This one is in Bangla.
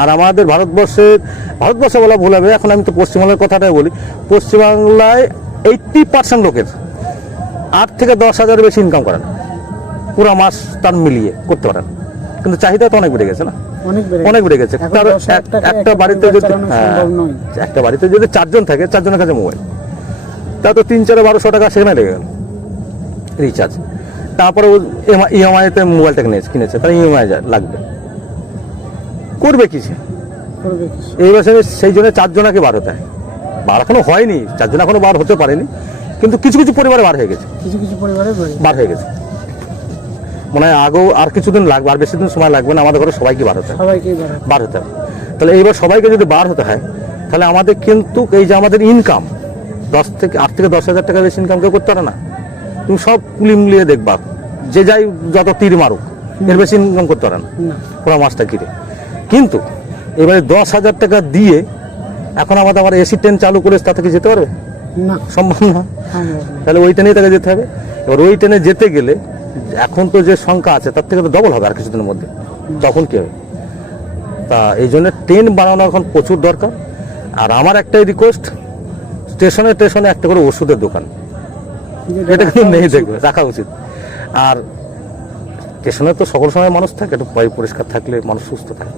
আর আমাদের ভারতবর্ষে বলা ভুল হবে, এখন আমি তো পশ্চিমবাংলার কথাটাই বলি, পশ্চিমবাংলায় 80% লোকের 8 থেকে 10,000 বেশি ইনকাম করেন, পুরো মাস তার মিলিয়ে করতে পারেন, কিন্তু চাহিদা তো অনেক বেড়ে গেছে না, অনেক বেড়ে গেছে। তার একটা বাড়িতে যদি একটা বাড়িতে যদি 4 জন থাকে, 4 জনের কাছে মোবাইল, তা তো 3-4-1200 টাকা সেখানে লেগে গেল রিচার্জ। তারপরে ইএমআইতে মোবাইলটা কিনেছে, তার ইএমআই লাগবে, করবে কি সে? এই বছরে সেই জন্য 4 জনাকে বার হতে হয়। বার এখনো হয়নি, 4 জন এখনো বার হতে পারেনি, কিন্তু কিছু কিছু পরিবারে বার হয়ে গেছে, বার হয়ে গেছে। মনে হয় আগেও আর কিছুদিন লাগবে, আর বেশি দিন সময় লাগবে না, আমাদের ঘরে সবাইকে বার হতে হবে। তাহলে এইবার সবাইকে যদি বার হতে হয়, তাহলে আমাদের কিন্তু এই যে আমাদের ইনকাম 8 থেকে 10,000 টাকা বেশি ইনকাম কেউ করতে পারে না। তুমি সব মিলিয়ে দেখবা, যে যাই যত তীর মারুক, এর বেশি ইনকাম করতে পারে না পুরো মাসটা ঘিরে। কিন্তু এবারে 10,000 টাকা দিয়ে এখন আমাদের আবার এসি ট্রেন চালু করে তা থেকে যেতে পারবে না, সম্ভব না। তাহলে ওই ট্রেনেই তাকে যেতে হবে। এবার ওই ট্রেনে যেতে গেলে এখন তো যে সংখ্যা আছে তার থেকে তো ডবল হবে আর কিছুদিনের মধ্যে, তখন কি হবে? তা এই জন্য ট্রেন বানানো এখন প্রচুর দরকার। আর আমার একটাই রিকোয়েস্ট, স্টেশনে একটা করে ওষুধের দোকান, এটা কিন্তু নেই, দেখবে রাখা উচিত। আর স্টেশনে তো সকল সময় মানুষ থাকে, একটু পরিষ্কার থাকলে মানুষ সুস্থ থাকে।